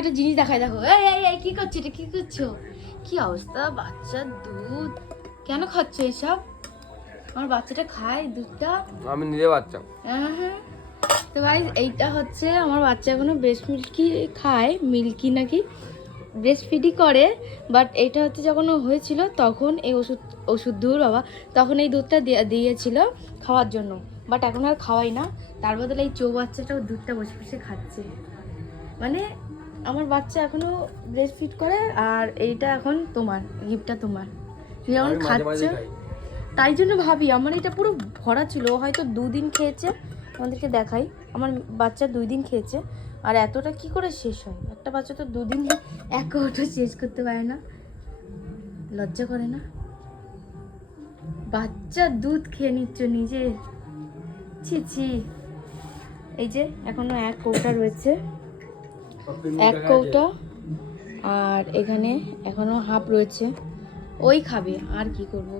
একটা জিনিস দেখাই, দেখো। এই এই এই কি করছো, এটা কি করছো? কি অবস্থা, বাচ্চার দুধ কেন খাচ্ছ এসব? আমার বাচ্চাটা খায় দুধটা? আমি নিজে বাচ্চা। হ্যাঁ। তো গাইস, এইটা হচ্ছে আমার বাচ্চা এখনো ব্রেস্ট মিল্কি খায়, মিল্কি নাকি ব্রেস্ট ফিডই করে। বাট এটা হচ্ছে যখন ও হয়েছিল তখন এই ওষুধ দূর বাবা, তখন এই দুধটা দিয়েছিল খাওয়ার জন্য। বাট এখন আর খাওয়াই না, তার বদলে এই বাচ্চাটাও দুধটা বসে বসে খাচ্ছে। মানে আমার বাচ্চা এখনো ব্রেস্ট ফিড করে, আর এইটা এখন তোমার গিফটটা, তোমার যেমন খাচ্ছ। তাই জন্য ভাবি আমার এটা পুরো ভরা ছিল, ও হয়তো 2 দিন খেয়েছে। আমাদেরকে দেখাই, আমার বাচ্চা 2 দিন খেয়েছে, আর এতটা কি করে শেষ হয়? একটা বাচ্চা তো 2 দিন এক কৌটো শেষ করতে পারে না, লজ্জা করে না? বাচ্চা দুধ খেয়ে নিচ্ছ নিজে, ছি ছি। এই যে এখনো 1 কৌটা রয়েছে, 1 কৌটা, আর এখানে এখনো হাফ রয়েছে। ওই খাবে, আর কি করব।